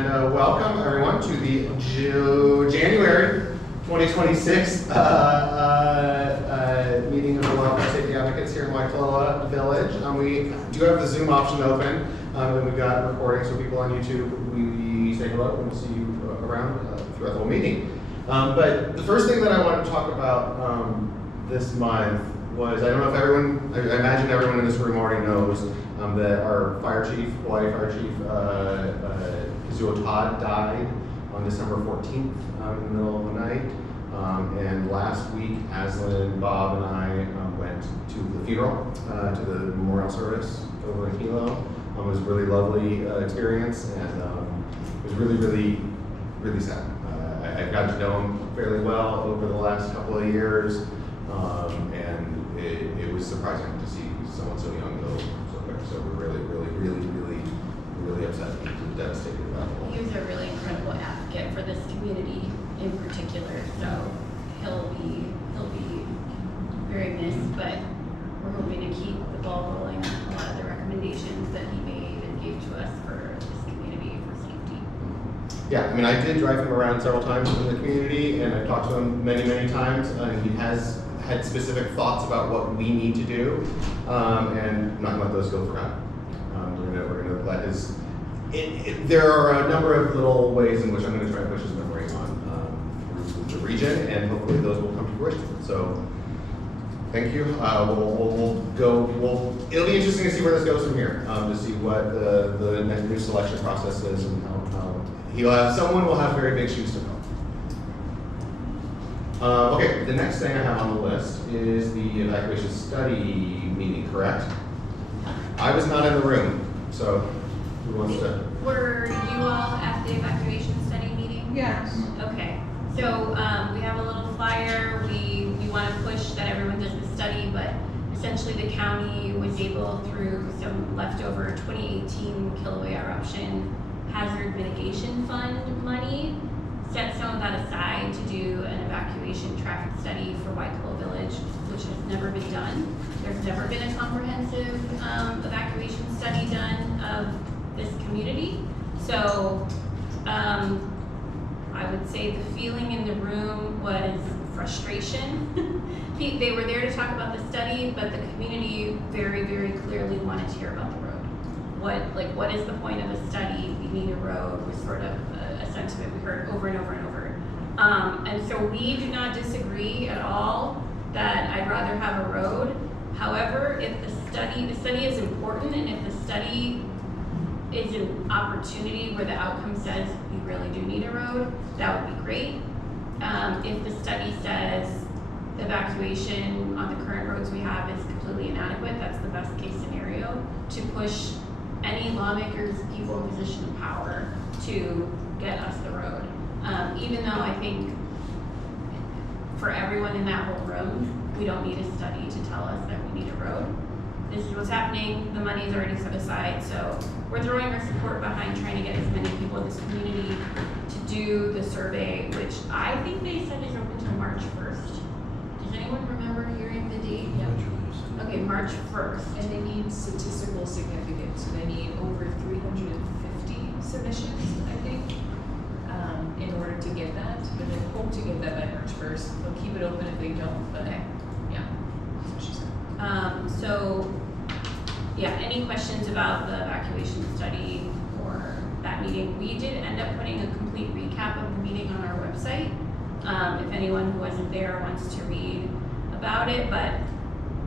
And welcome everyone to the January 2026 meeting of the Wildfire Safety Advocates here in Waikōloa Village. We do have the Zoom option open, and we've got recordings so people on YouTube, we say hello and we'll see you around throughout the whole meeting. But the first thing that I want to talk about this month was, I don't know if everyone, I imagine everyone in this room already knows that our fire chief, Hawaii Fire Chief Kazuo Todd died on December 14th in the middle of the night. And last week, Aslan, Bob, and I went to the funeral, to the memorial service over in Hilo. It was a really lovely experience, and it was really, really, really sad. I've gotten to know him fairly well over the last couple of years, and it was surprising to see someone so young go so quick. So we're really, really, really, really, really upset and devastated about it. He was a really incredible advocate for this community in particular. So he'll be very missed, but we're hoping to keep the ball rolling on a lot of the recommendations that he made and gave to us for this community for safety. Yeah, I mean, I did drive him around several times in the community, and I've talked to him many, many times, and he has had specific thoughts about what we need to do, and not let those go forgotten. We're gonna let his. There are a number of little ways in which I'm going to try to push his memory on through the region, and hopefully those will come to fruition. So, thank you. We'll go. It'll be interesting to see where this goes from here. To see what the next new selection process is, and how someone will have very big shoes to fill. Okay, the next thing I have on the list is the evacuation study meeting. Correct? I was not in the room, so. Who wants to? Were you all at the evacuation study meeting? Yes. Okay. So we have a little flyer. We want to push that everyone does the study, but essentially the county was able, through some leftover 2018 Kilauea eruption hazard mitigation fund money, set some of that aside to do an evacuation traffic study for Waikōloa Village, which has never been done. There's never been a comprehensive evacuation study done of this community. So I would say the feeling in the room was frustration. They were there to talk about the study, but the community very, very clearly wanted to hear about the road. What is the point of a study? We need a road was sort of a sentiment we heard over and over and over. And so we do not disagree at all that I'd rather have a road. However, if the study is important, and if the study is an opportunity where the outcome says we really do need a road, that would be great. If the study says evacuation on the current roads we have is completely inadequate, that's the best case scenario to push any lawmakers, people in position of power to get us the road. Even though I think for everyone in that whole room, we don't need a study to tell us that we need a road. This is what's happening. The money is already set aside, so we're throwing our support behind trying to get as many people in this community to do the survey, which I think they said is open until March 1st. Does anyone remember hearing the date? Yeah. Okay, March 1st. And they need statistical significance, so they need over 350 submissions, I think, in order to get that. But they hope to get that by March 1st. They'll keep it open if they don't, but okay. Yeah, that's what she said. So, yeah, any questions about the evacuation study or that meeting? We did end up putting a complete recap of the meeting on our website. If anyone who wasn't there wants to read about it, but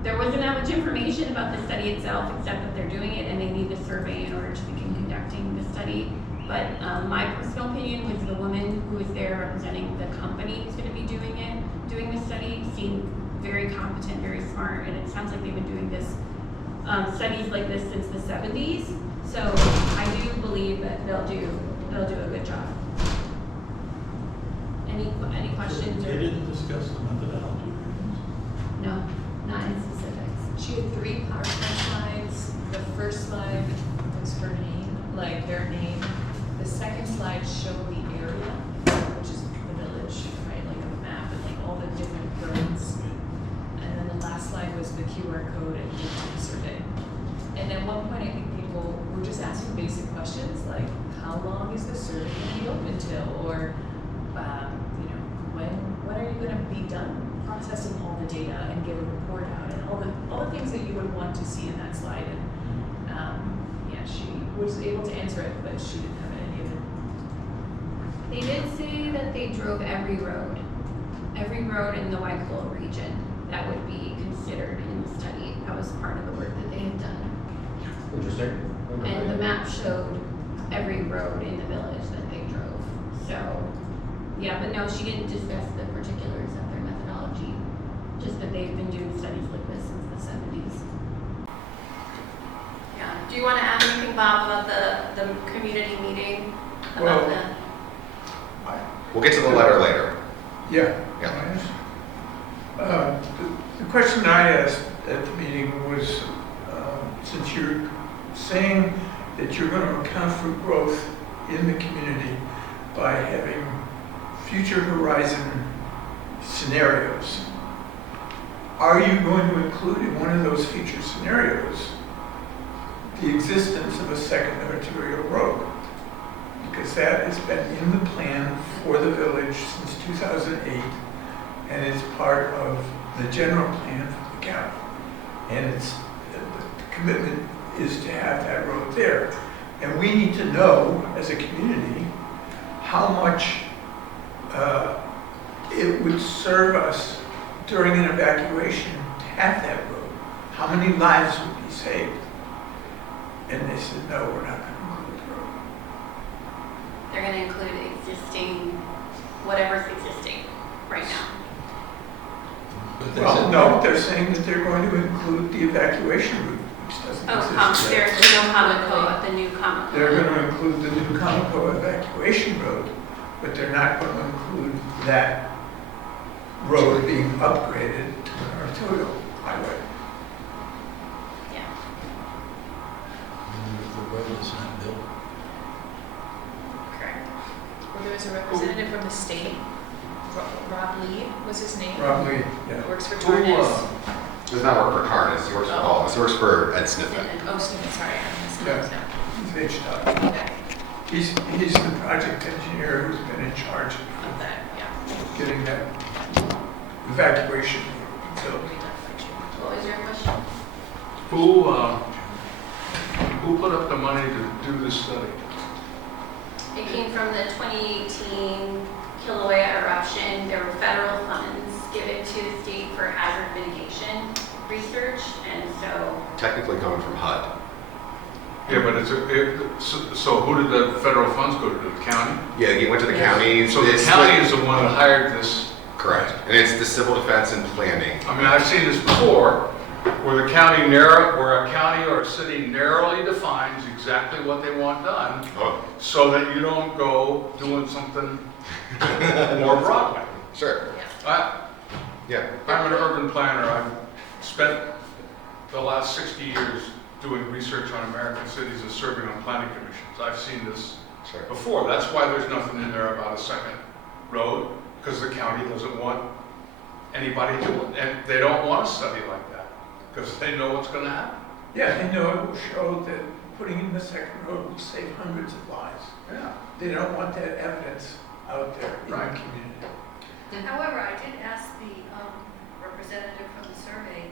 there wasn't that much information about the study itself, except that they're doing it and they need the survey in order to begin conducting the study. But my personal opinion was the woman who was there representing the company who's going to be doing the study, seemed very competent, very smart, and it sounds like they've been doing this studies like this since the 70s. So I do believe that they'll do a good job. Any questions? They didn't discuss the methodology. No, not in specifics. She had 3 PowerPoint slides. The first slide was her name, like their name. The second slide showed the area, which is the village, right? Like a map and like all the different roads. And then the last slide was the QR code and the survey. And at one point, I think people were just asking basic questions like, how long is the survey gonna be open till? Or, you know, when are you gonna be done processing all the data and get a report out? And all the things that you would want to see in that slide. And, yeah, she was able to answer it, but she didn't have any of it. They did say that they drove every road in the Waikōloa region that would be considered in the study. That was part of the work that they had done. Interesting. And the map showed every road in the village that they drove. So, yeah, but no, she didn't discuss the particulars of their methodology, just that they've been doing studies like this since the 70s. Yeah. Do you want to add anything, Bob, about the community meeting? About We'll get to the letter later. Yeah. Yeah. The question I asked at the meeting was, since you're saying that you're going to account for growth in the community by having future horizon scenarios, are you going to include in one of those future scenarios the existence of a second arterial road? Because that has been in the plan for the village since 2008, and it's part of the general plan for the county. And it's the commitment is to have that road there. And we need to know, as a community, how much it would serve us during an evacuation to have that road. How many lives would be saved? And they said, no, we're not going to include the road. They're going to include existing, whatever's existing right now. Well, no, they're saying that they're going to include the evacuation route, which doesn't exist yet. There's no Kamako, the new Kamako. They're going to include the new Kamako evacuation road, but they're not going to include that road being upgraded to an arterial highway. Yeah. The road is not built. Correct. Well, there was a representative from the state, Rob Lee was his name. Rob Lee, yeah. Works for Tarnas. Does not work for Tarnas, he works for all of us, he works for Ed Sniffen. Oh, Stephen, sorry, I missed Yeah. that. He's HDOT. Okay, He's the project engineer who's been in charge of that, yeah. of getting that evacuation built. What was your question? Who put up the money to do this study? It came from the 2018 Kilauea eruption. There were federal funds given to the state for hazard mitigation research, and so. Technically coming from HUD. Yeah, but so who did the federal funds go to? The county? Yeah, it went to the county. So the county is the one that hired this. Correct. And it's the civil defense and planning. I mean, I've seen this before, where a county or a city narrowly defines exactly what they want done, Oh, so that you don't go doing something more broadly. sure. Yeah. I'm an urban planner. I've spent the last 60 years doing research on American cities and serving on planning commissions. I've seen this Sure. before. That's why there's nothing in there about a second road, because the county doesn't want anybody doing it. And they don't want a study like that, because they know what's going to happen. Yeah, they know it will show that putting in the second road will save hundreds of lives. Yeah. They don't want that evidence out there in Right. the community. However, I did ask the representative from the survey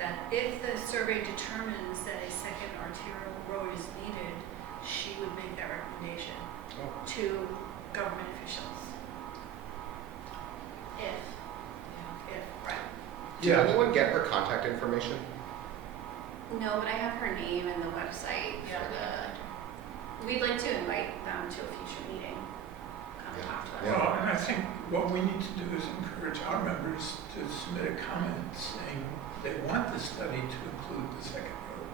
that if the survey determines that a second arterial road is needed, she would make that recommendation to government officials. If, right. Did anyone get her contact information? No, but I have her name and the website for we'd like to invite them to a future meeting. Come Yeah. talk to us. Yeah. Well, and I think what we need to do is encourage our members to submit a comment saying they want the study to include the second road.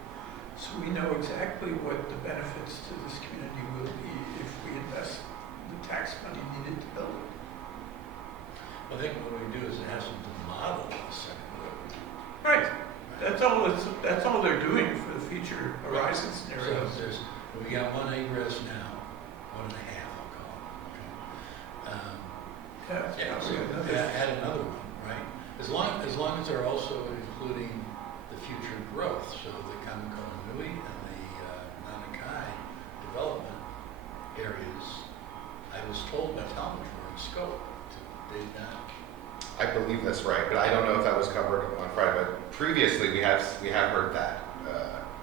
So we know exactly what the benefits to this community will be if we invest the tax money needed to build it. I think what we do is ask them to model the second road. Right. That's all they're doing for the future horizon scenarios. So we got one egress now, 1.5, I'll call it. Okay. Yeah, So we have another- add another one, right? As long as they're also including the future growth, so the Kamiko Nui and the Nanakai development areas was told by Talmadge we're in scope to dig down. I believe that's right, but I don't know if that was covered on Friday, but previously we have heard that.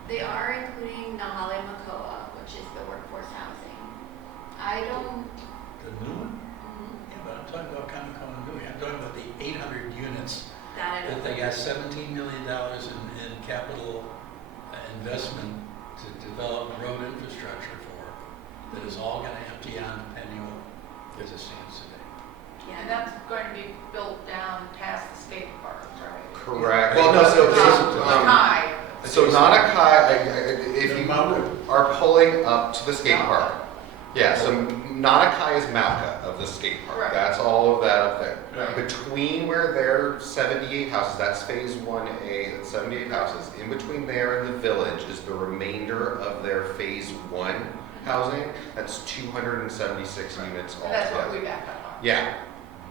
They are including Nahale Makoa, which is the workforce housing. I don't. The new one? Yeah, but I'm talking about Kamakona Nui. I'm talking about the 800 units that they got $17 million in capital investment to develop road infrastructure for, that is all going to empty on Peniel as it stands today. And that's going to be built down past the skate park, right? Correct. Well, no, High. so Nanakai, if you are pulling up to the skate park, yeah, so Nanakai is Mauka of the skate park. Right. That's all of that up there. Yeah. Between where there are 78 houses, that's phase 1A, that's 78 houses. In between there and the village is the remainder of their phase 1 housing. That's 276 units And that's what altogether. we back up on. Yeah.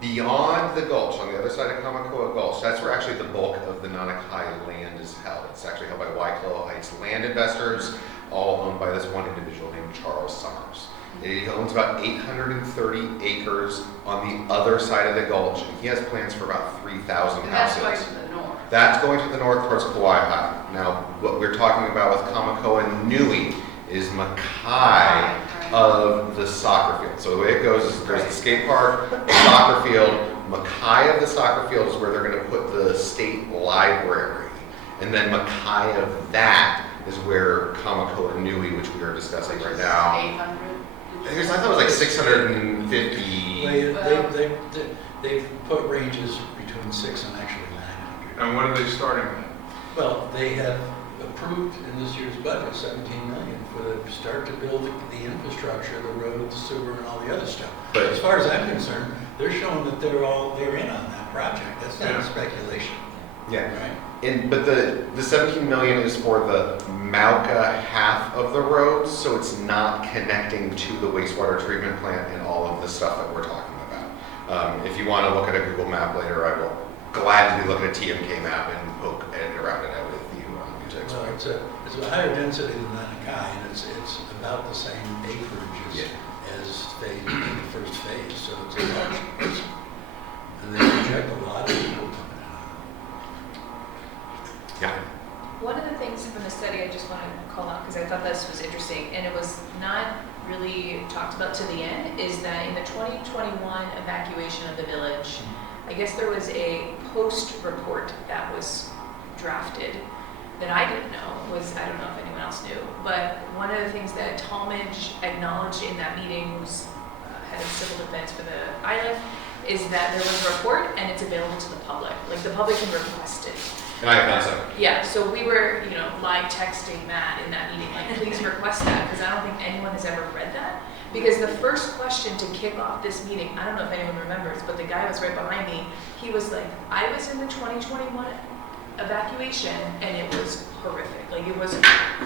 Beyond the gulch, on the other side of Kamakua Gulch, that's where actually the bulk of the Nanakai land is held. It's actually held by Waikōloa Heights land investors, all owned by this one individual named Charles Summers. He owns about 830 acres on the other side of the gulch, and he has plans for about 3,000 And that's going houses. to the north. That's going to the north towards Kauai High. Now, what we're talking about with Kamakua Nui is Makai of the soccer field. So the way it goes is there's the skate park, the soccer field. Makai of the soccer field is where they're going to put the state library. And then Makai of that is where Kamakua Nui, which we are discussing right now. 800. I thought it was like 650. They've put ranges between 6 and actually 900. And when are they starting that? Well, they have approved in this year's budget 17 million for the start to build the infrastructure, the road, the sewer, and all the other stuff. But- As far as I'm concerned, they're showing that they're in on that project. That's not Yeah. speculation, Yeah. right? But the 17 million is for the Mauka half of the road, so it's not connecting to the wastewater treatment plant and all of the stuff that we're talking about. If you want to look at a Google map later, I will gladly look at a TMK map and poke it around it with you. Well, it's a higher density than Nanakai, and it's about the same acreage as the first phase, so it's a large place. And they project a lot of people coming out. Yeah. One of the things from the study I just want to call out, because I thought this was interesting, and it was not really talked about to the end, is that in the 2021 evacuation of the village, I guess there was a post report that was drafted that I didn't know, I don't know if anyone else knew, but one of the things that Talmadge acknowledged in that meeting, who's head of civil defense for the island, is that there was a report and it's available to the public. Like, the public can request it. And I have done so. Yeah, so we were, live texting Matt in that meeting, like, please request that, because I don't think anyone has ever read that. Because the first question to kick off this meeting, I don't know if anyone remembers, but the guy was right behind me. He was like, I was in the 2021 evacuation and it was horrific. Like, it was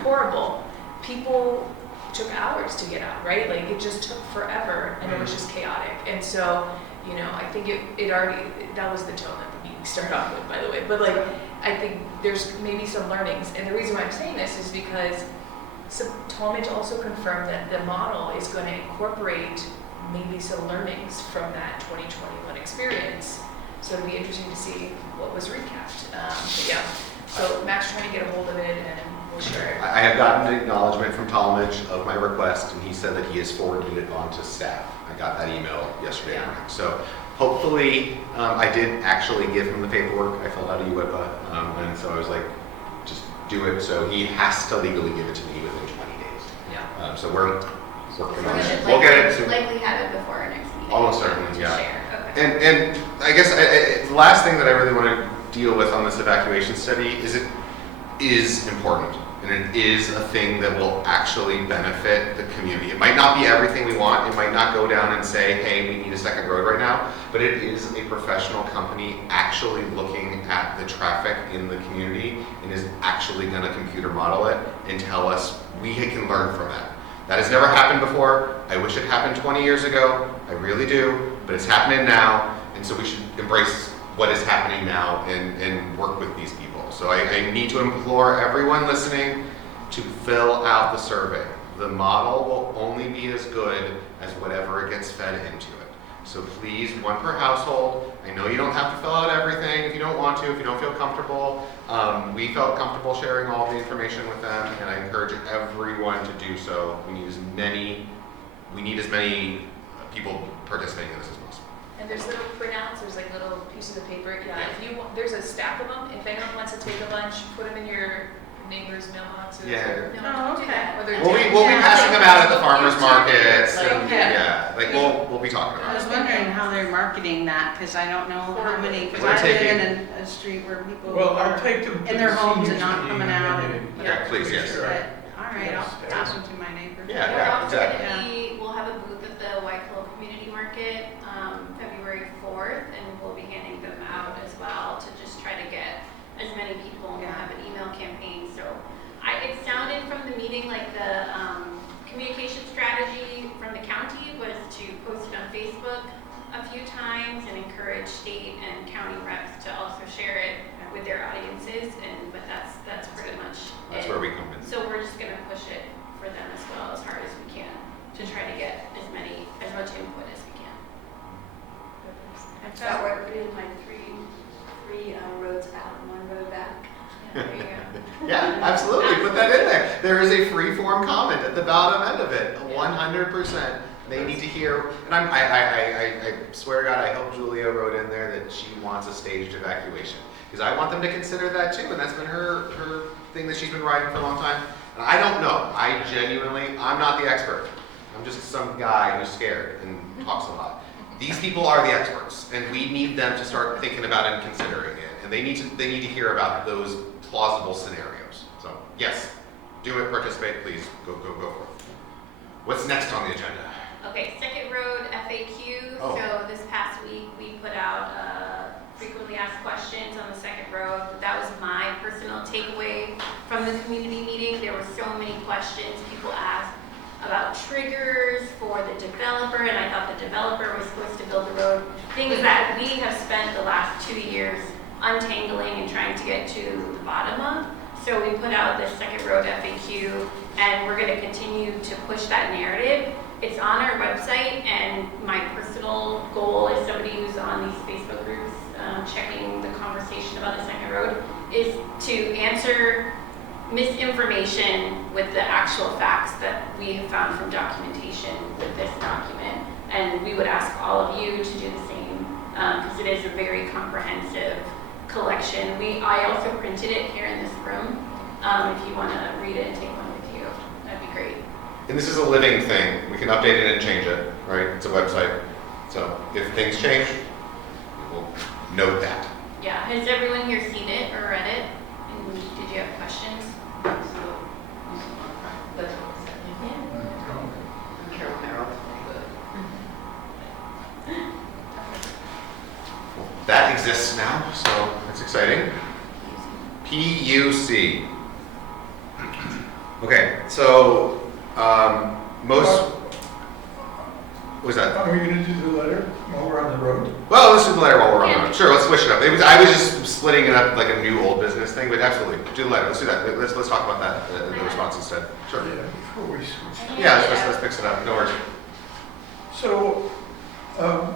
horrible. People took hours to get out, right? Like, it just took forever and it was just chaotic. And so, I think it already, that was the tone that the meeting started off with, by the way. But, like, I think there's maybe some learnings. And the reason why I'm saying this is because Talmadge also confirmed that the model is going to incorporate maybe some learnings from that 2021 experience. So it'll be interesting to see what was recapped. But yeah, so Matt's trying to get a hold of it and we'll share it. I have gotten an acknowledgement from Talmadge of my request, and he said that he has forwarded it on to staff. I got that email yesterday Yeah. morning. So hopefully, I did actually give him the paperwork. I filled out a UIPA, and so I was like, just do it. So he has to legally give it to me within 20 days. Yeah. So we're working on it. We'll We'll get it to likely have it before our next meeting. Almost certainly, to yeah. share. Okay. And I guess the last thing that I really want to deal with on this evacuation study is it is important, and it is a thing that will actually benefit the community. It might not be everything we want. It might not go down and say, hey, we need a second road right now, but it is a professional company actually looking at the traffic in the community and is actually going to computer model it and tell us we can learn from that. That has never happened before. I wish it happened 20 years ago. I really do, but it's happening now, and so we should embrace what is happening now and work with these people. So I need to implore everyone listening to fill out the survey. The model will only be as good as whatever it gets fed into it. So please, one per household. I know you don't have to fill out everything if you don't want to, if you don't feel comfortable. We felt comfortable sharing all the information with them, and I encourage everyone to do so. We need as many people participating in this as possible. And there's little printouts, there's like little pieces of paper. Yeah, if you want, there's a stack of them. If anyone wants to take a lunch, put them in your neighbor's mailboxes. Yeah. Or, No, don't do that. or they're We'll be passing them out at the farmers Like, markets. like, And, yeah. we'll be talking I about was it. wondering how they're marketing that, because I don't know how many, because We're I live taking- in a street where people Well, I'll are take them to in their the homes and seniors not meeting coming and out. then- Okay, please, yes. Sure. But, all right, Yes, I'll pass them to my neighbors. Yeah, We're also exactly. gonna we'll have a booth at the Waikōloa Community Market, February 4th, and we'll be handing them out as well to just try to get as many people, and we'll have an email campaign. So it sounded from the meeting like the communication strategy from the county was to post it on Facebook a few times and encourage state and county reps to also share it with their audiences, but that's pretty much That's it. where we come in. So we're just gonna push it for them as well as hard as we can to try to get as much input as we can. So we're putting like three roads out and one road back. Yeah, there you go. Yeah, absolutely. Put that in there. There is a free form comment at the bottom end of it. 100%. They need to hear, and I swear to God, I hope Julia wrote in there that she wants a staged evacuation. Because I want them to consider that too, and that's been her thing that she's been writing for a long time. And I don't know. I'm not the expert. I'm just some guy who's scared and talks a lot. These people are the experts, and we need them to start thinking about it and considering it. And they need to hear about those plausible scenarios. So yes, do it, participate, please. Go for it. What's next on the agenda? Okay, Second Road FAQ. Oh. So this past week we put out frequently asked questions on the Second Road. That was my personal takeaway from the community meeting. There were so many questions people asked about triggers for the developer, and I thought the developer was supposed to build the road. Things that we have spent the last 2 years untangling and trying to get to the bottom of. So we put out this Second Road FAQ, and we're going to continue to push that narrative. It's on our website, and my personal goal as somebody who's on these Facebook groups checking the conversation about the Second Road is to answer misinformation with the actual facts that we have found from documentation with this document. And we would ask all of you to do the same because it is a very comprehensive collection. I also printed it here in this room. If you want to read it and take one with you, that'd be great. And this is a living thing. We can update it and change it, right? It's a website. So if things change, we will note that. Yeah, has everyone here seen it or read it? And did you have questions? That exists now, so that's exciting. PUC. Okay, so what was that? Are we gonna do the letter while we're on the road? Well, let's do the letter while we're on Yeah. the road. Sure, let's switch it up. I was just splitting it up like a new old business thing, but absolutely, do the letter. Let's do that. Let's talk about that, the response instead. Sure. Yeah, before we switch. Yeah, let's mix it up. No worries. So,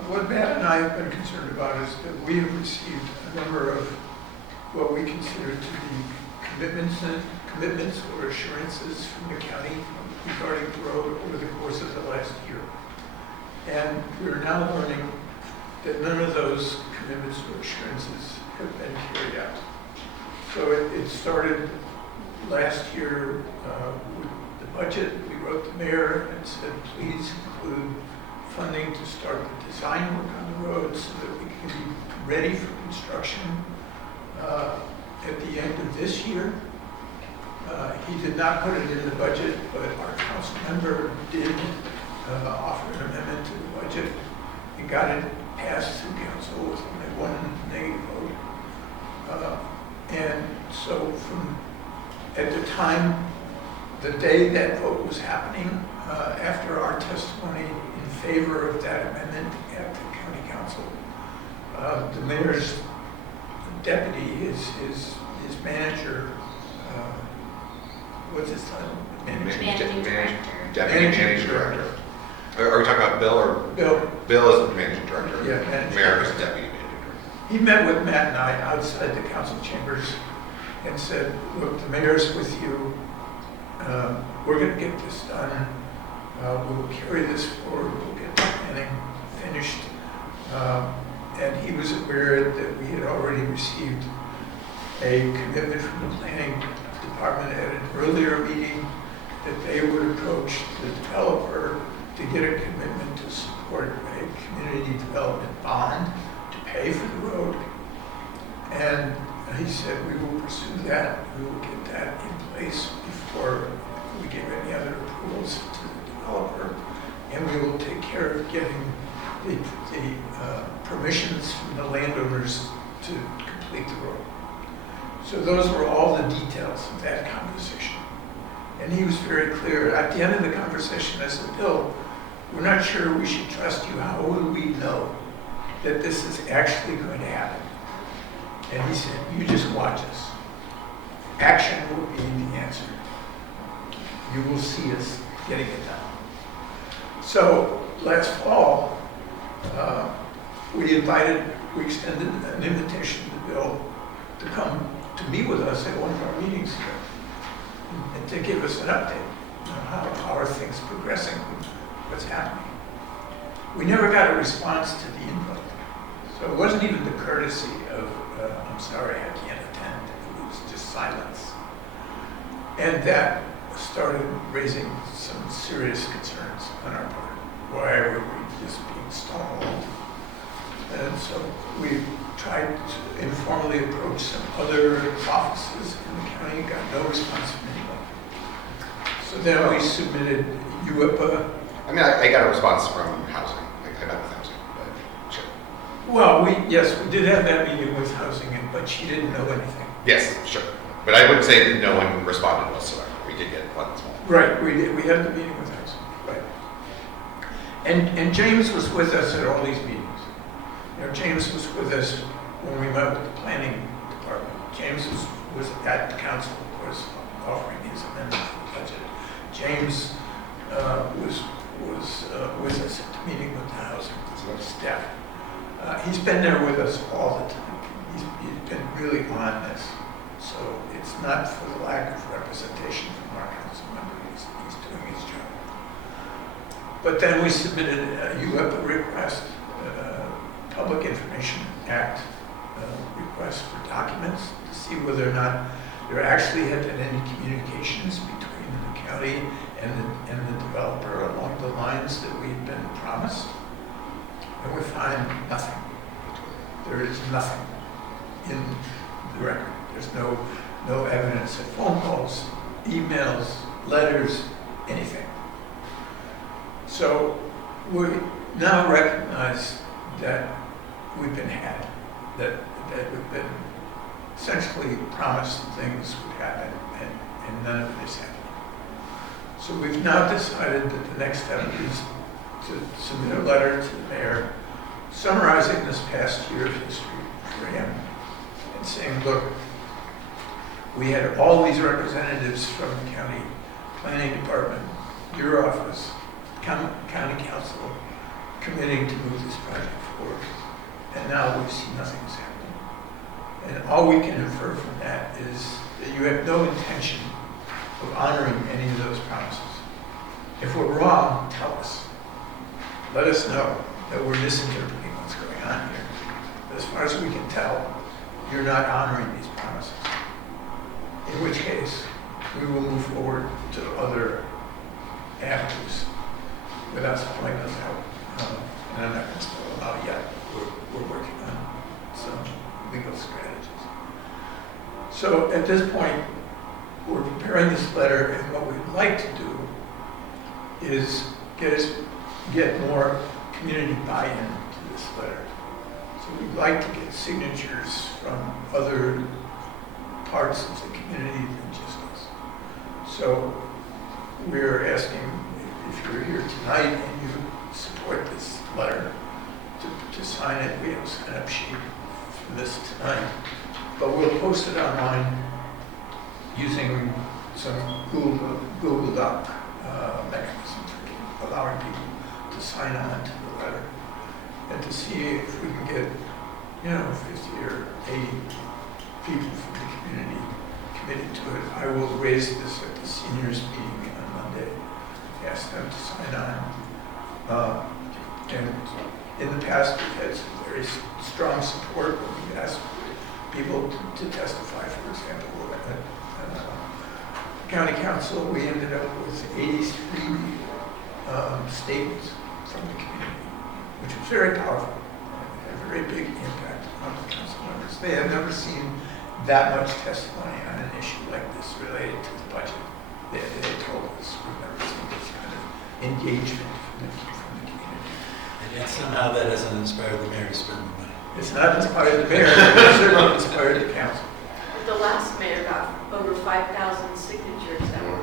what Matt and I have been concerned about is that we have received a number of what we consider to be commitments or assurances from the county regarding the road over the course of the last year. And we're now learning that none of those commitments or assurances have been carried out. So it started last year with the budget. We wrote the mayor and said, please include funding to start the design work on the road so that we can be ready for construction at the end of this year. He did not put it in the budget, but our council member did offer an amendment to the budget and got it passed through council with only one negative vote. And so at the time, the day that vote was happening, after our testimony in favor of that amendment at the county council, the mayor's deputy, his manager, what's his title? Managing director. Deputy Managing Director. Are we talking about Bill or? Bill, Bill is the managing director. Yeah, managing Mayor is director. deputy managing director. he met with Matt and I outside the council chambers and said, look, the mayor's with you. We're going to get this done. We'll carry this forward. We'll get the planning finished. And he was aware that we had already received a commitment from the planning department at an earlier meeting that they would approach the developer to get a commitment to support a community development bond to pay for the road. And he said, we will pursue that. We will get that in place before we give any other approvals to the developer. And we will take care of getting the permissions from the landowners to complete the road. So those were all the details of that conversation. And he was very clear. At the end of the conversation, I said, Bill, we're not sure we should trust you. How will we know that this is actually going to happen? And he said, you just watch us. Action will be the answer. You will see us getting it done. So last fall, we extended an invitation to Bill to come to meet with us at one of our meetings here and to give us an update on how are things progressing, what's happening. We never got a response to the input. So it wasn't even the courtesy of, I'm sorry, I can't attend. It was just silence. And that started raising some serious concerns on our part. Why were we just being stonewalled? And so we tried to informally approach some other offices in the county, got no response from anybody. So then we submitted UIPA. I mean, I got a response from housing. I met with housing, but sure. Well, we did have that meeting with housing, but she didn't know anything. Yes, sure. But I wouldn't say that no one responded whatsoever. We did get one small. Right, we did. We had the meeting with housing, right. And James was with us at all these meetings. You know, James was with us when we met with the planning department. James was at the council, of course, offering his amendment to the budget. James was with us at the meeting with the housing staff. He's been there with us all the time. He's been really on this. So it's not for the lack of representation from our council member. He's doing his job. But then we submitted a UIPA request, Public Information Act request for documents to see whether or not there actually had been any communications between the county and the developer along the lines that we had been promised. And we find nothing. There is nothing in the record. There's no evidence of phone calls, emails, letters, anything. So we now recognize that we've been had, that we've been essentially promised things would happen, and none of it is happening. So we've now decided that the next step is to submit a letter to the mayor summarizing this past year of history for him and saying, look, we had all these representatives from the county planning department, your office, county council, committing to move this project forward. And now we see nothing's happening. And all we can infer from that is that you have no intention of honoring any of those promises. If we're wrong, tell us. Let us know that we're misinterpreting what's going on here. But as far as we can tell, you're not honoring these promises. In which case, we will move forward to other avenues without spelling those out. And I'm not going to spell them out yet. We're working on some legal strategies. So at this point, we're preparing this letter, and what we'd like to do is get more community buy-in to this letter. So we'd like to get signatures from other parts of the community than just us. So we're asking if you're here tonight and you support this letter to sign it. We have a sign-up sheet for this tonight, but we'll post it online using some Google Doc mechanism for allowing people sign on to the letter and to see if we can get, 50 or 80 people from the community committed to it. I will raise this at the seniors meeting on Monday, ask them to sign on. And in the past, we've had some very strong support when we've asked people to testify, for example. County Council, we ended up with 83 statements from the community, which was very powerful and had a very big impact on the council members. They had never seen that much testimony on an issue like this related to the budget. They told us we've never seen this kind of engagement from the community. And yet somehow that hasn't inspired the mayor to spend the money. It's not inspired the mayor, it certainly inspired the council. The last mayor got over 5,000 signatures that were,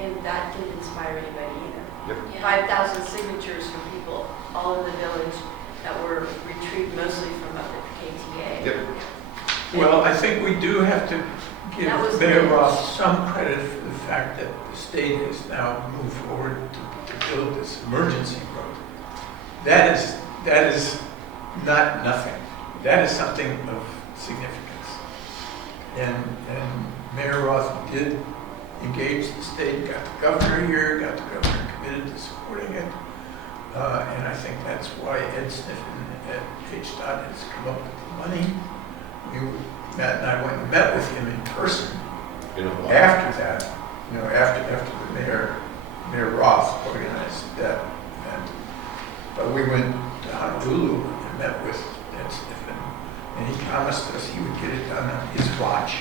and that didn't inspire anybody either. Yep. 5,000 signatures from people all over the village that were retrieved mostly from up at the KTA. Yep. Well, I think we do have to give That was Mayor nice. Ross some credit for the fact that the state has now moved forward to build this emergency road. That is not nothing. That is something of significance. And Mayor Roth did engage the state, got the governor here, got the governor committed to supporting it. And I think that's why Ed Sniffen at HDOT has come up with the money. Matt and I went and met with him in person after that, after the Mayor Roth organized that event. But we went to Honolulu and met with Ed Sniffen, and he promised us he would get it done on his watch,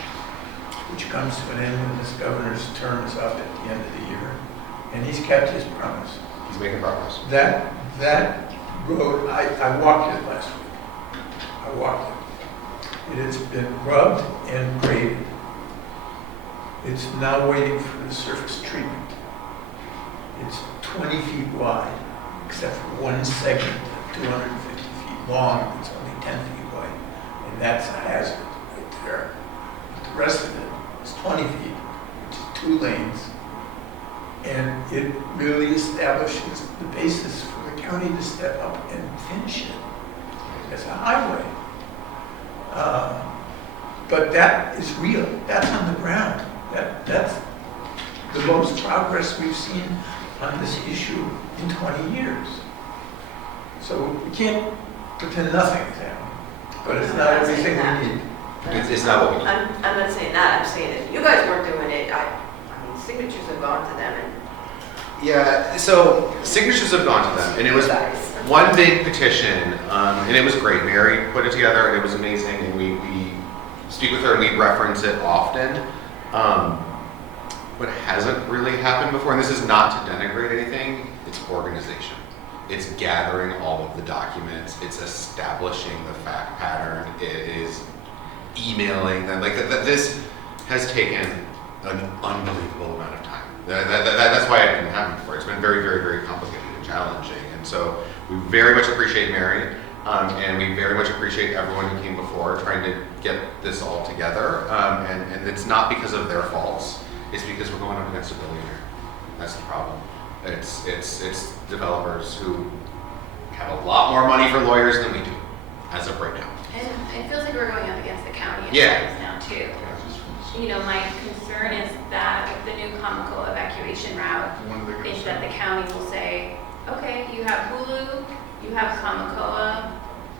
which comes to an end when this governor's term is up at the end of the year. And he's kept his promise. He's making progress. That road, I walked it last week. I walked it. It has been rubbed and graded. It's now waiting for the surface treatment. It's 20 feet wide, except for one segment, 250 feet long, it's only 10 feet wide. And that's a hazard right there. But the rest of it is 20 feet, which is 2 lanes. And it really establishes the basis for the county to step up and finish it as a highway. But that is real. That's on the ground. That's the most progress we've seen on this issue in 20 years. So we can't pretend nothing is happening. But it's not everything we need. It's not what we need. I'm not saying that. I'm saying if you guys weren't doing it, I mean, signatures have gone to them and Yeah, so signatures have gone to them, and it was one big petition, and it was great. Mary put it together, and it was amazing, and we speak with her, and we reference it often. What hasn't really happened before, and this is not to denigrate anything, it's organization. It's gathering all of the documents, it's establishing the fact pattern, it is emailing them. Like this has taken an unbelievable amount of time. That's why it didn't happen before. It's been very, very, very complicated and challenging. And so we very much appreciate Mary, and we very much appreciate everyone who came before trying to get this all together. And it's not because of their faults. It's because we're going up against a billionaire. That's the problem. It's developers who have a lot more money for lawyers than we do, as of right now. And it feels like we're going up against the county Yeah. at times now too. You know, my concern is that with the new Kamakō evacuation route, is that the county will say, okay, you have Hulu, you have Kamakō,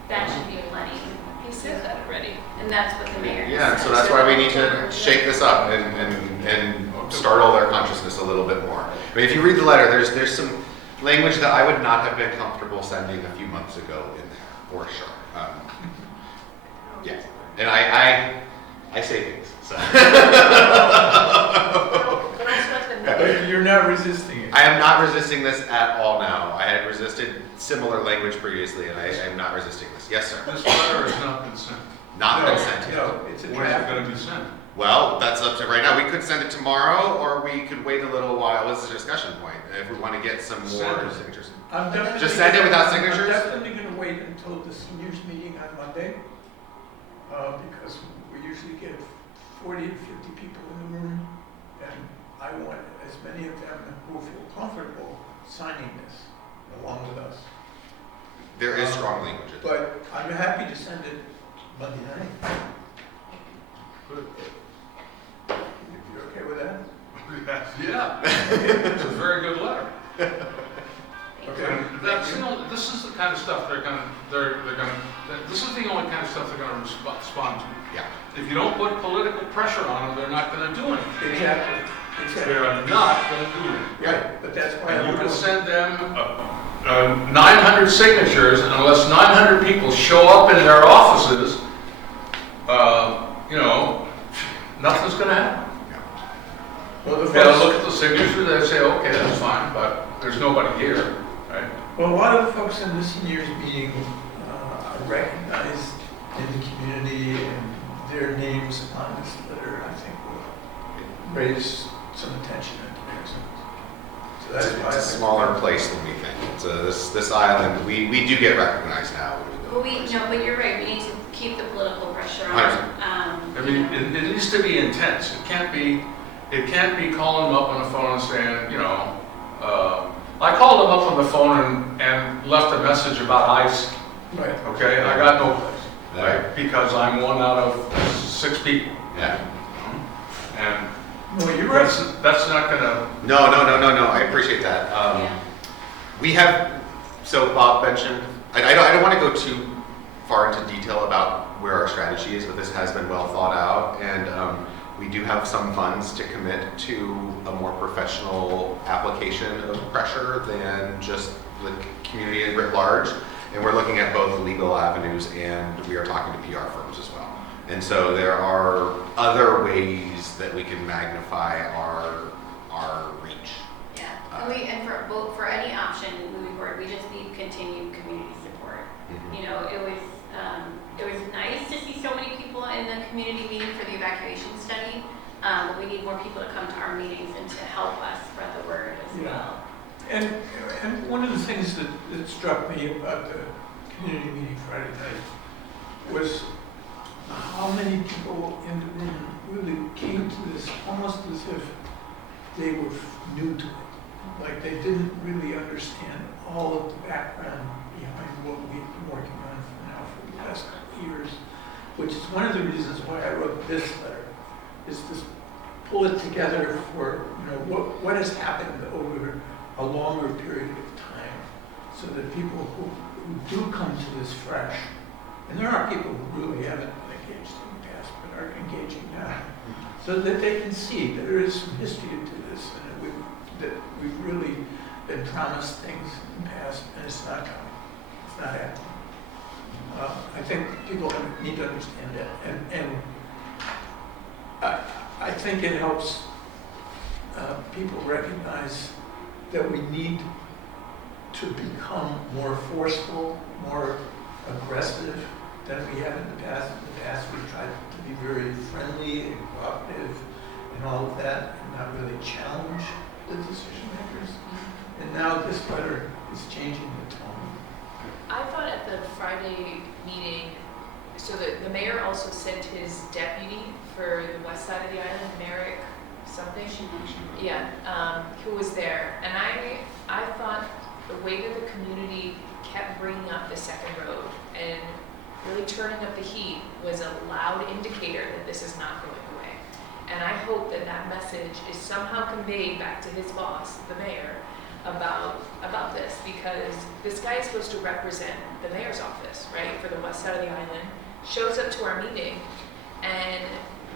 that should be plenty. He said that already. And that's what the mayor Yeah, said. so that's why we need to shake this up and startle their consciousness a little bit more. I mean, if you read the letter, there's some language that I would not have been comfortable sending a few months ago in there, for sure. Yeah, and I say things, so. but I suppose the But you're not resisting it. I am not resisting this at all now. I had resisted similar language previously, and I am not resisting this. Yes, sir. This letter has not been sent. Not been sent yet. No, it's a When is it draft. going to be sent? Well, that's up to right now. We could send it tomorrow, or we could wait a little while. This is a discussion point. If we want to get some more Send it. signatures. I'm definitely Just send it without I'm signatures? definitely going to wait until the seniors meeting on Monday, because we usually get 40 to 50 people in the room, and I want as many of them who feel comfortable signing this along with us. There is strong language. in there. But I'm happy to send it Monday night. Good. If you're okay with that? Yeah, it's a very good letter. Okay. And that's the only, this is the kind of stuff they're gonna, this is the only kind of stuff they're gonna respond to. Yeah. If you don't put political pressure on them, they're not gonna do anything. Exactly. They are not gonna do anything. Right, but that's why And you I'm can send them 900 signatures, and unless 900 people show up in their offices, you know, nothing's gonna happen. Well, the They'll folks, look at the signature, they say, okay, that's fine, but there's nobody here, right? well, a lot of the folks in this year's meeting are recognized in the community, and their names on this letter, I think, will raise some attention and comparison. So that's why It's a smaller place than we think. This island, we do get recognized now. Well, but you're right, we need to keep the political pressure on. 100%. I mean, it needs to be intense. It can't be calling them up on the phone and saying, you know, I called them up on the phone and left a message about ICE, Right. okay? I got no place, right? Because I'm one out of 6 people. Yeah. And No, you're right. that's not gonna, No. I appreciate that. Yeah. We have, so Bob mentioned, I don't want to go too far into detail about where our strategy is, but this has been well thought out, and we do have some funds to commit to a more professional application of pressure than just the community writ large, and we're looking at both legal avenues, and we are talking to PR firms as well. And so there are other ways that we can magnify our reach. Yeah, and for any option moving forward, we just need continued community support. Mhm. You know, it was nice to see so many people in the community meeting for the evacuation study, but we need more people to come to our meetings and to help us spread the word as Yeah. well. And one of the things that struck me about the community meeting Friday night was how many people in the room really came to this almost as if they were new to it. Like they didn't really understand all of the background behind what we've been working on for the last couple of years, which is one of the reasons why I wrote this letter, is to pull it together for, you know, what has happened over a longer period of time, so that people who do come to this fresh, and there are people who really haven't been engaged in the past but are engaging now, so that they can see that there is some history to this, and that we've really been promised things in the past, and it's not coming. It's not happening. I think people need to understand that, and I think it helps people recognize that we need to become more forceful, more aggressive than we have in the past. In the past, we've tried to be very friendly and cooperative and all of that, and not really challenge the decision makers. And now this letter is changing the tone. I thought at the Friday meeting, so the mayor also sent his deputy for the west side of the island, Merrick something. Yeah, who was there. And I thought the way that the community kept bringing up the second road and really turning up the heat was a loud indicator that this is not going away. And I hope that that message is somehow conveyed back to his boss, the mayor, about this, because this guy is supposed to represent the mayor's office, right, for the west side of the island, shows up to our meeting, and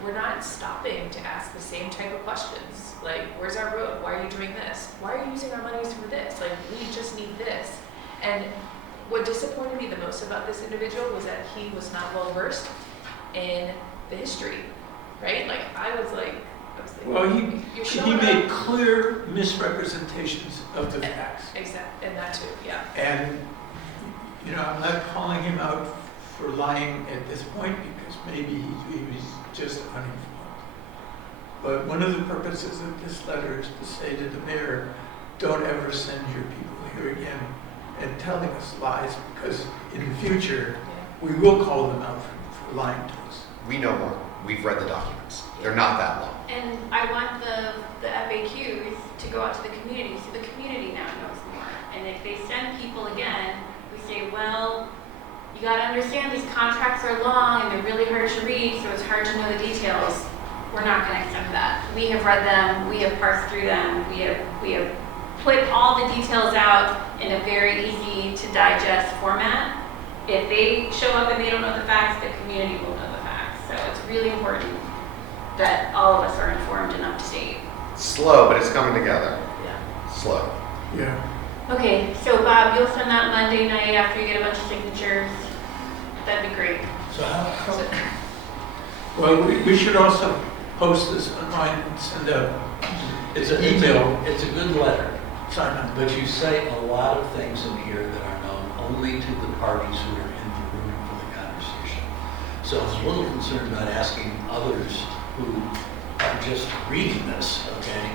we're not stopping to ask the same type of questions, like, where's our road? Why are you doing this? Why are you using our monies for this? Like, we just need this. And what disappointed me the most about this individual was that he was not well versed in the history, right? Like, I was like, Well, you're he showing made up. clear misrepresentations of the facts. Exactly, and that too, yeah. And, you know, I'm not calling him out for lying at this point because maybe he was just uninformed. But one of the purposes of this letter is to say to the mayor, don't ever send your people here again and telling us lies, because in the future, we will call them out for lying to us. We know more. We've read the documents. They're not that long. And I want the FAQs to go out to the community, so the community now knows more. And if they send people again, we say, well, you gotta understand these contracts are long and they're really hard to read, so it's hard to know the details. We're not gonna accept that. We have read them, we have parsed through them, we have put all the details out in a very easy to digest format. If they show up and they don't know the facts, the community will know the facts. So it's really important that all of us are informed and up to date. Slow, but it's coming together. Yeah. Slow. Yeah. Okay, so Bob, you'll send that Monday night after you get a bunch of signatures. That'd be great. So how, Well, we should also post this online and send out it's a good letter, Simon. but you say a lot of things in here that are known only to the parties who are in the room for the conversation. So I'm a little concerned about asking others who are just reading this, okay,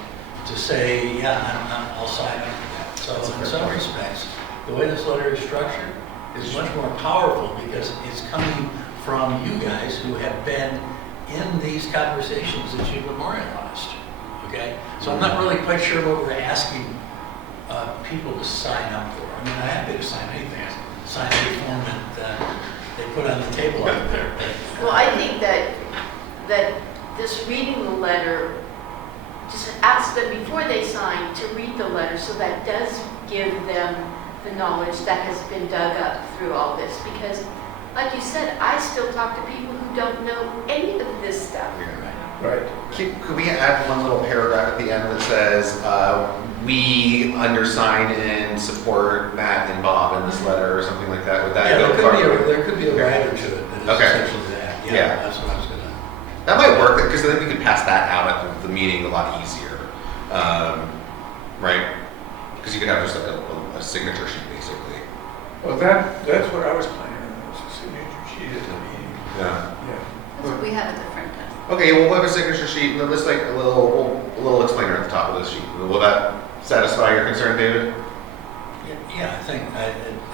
to say, yeah, I'll sign up for that. So in some respects, the way this letter is structured is much more powerful because it's coming from you guys who have been in these conversations that you've memorialized, okay? So I'm not really quite sure what we're asking people to sign up for. I mean, I'm happy to sign anything, sign any form that they put on the table out there. Well, I think that this reading the letter, just ask them before they sign to read the letter, so that does give them the knowledge that has been dug up through all this. Because, like you said, I still talk to people who don't know any of this stuff. Right. Could we add one little paragraph at the end that says, we undersign and support Matt and Bob in this letter or something like that? Would that Yeah, go there could be a writer to it that is Okay. essentially that. Yeah. That's what I was gonna. That might work, because then we could pass that out at the meeting a lot easier, right? Because you could have just like a signature sheet, basically. Well, that's what I was planning on, was a signature sheet at the meeting. Yeah. That's what we have a different test. Okay, well, we'll have a signature sheet, and then just like a little explainer at the top of the sheet. Will that satisfy your concern, David? Yeah, I think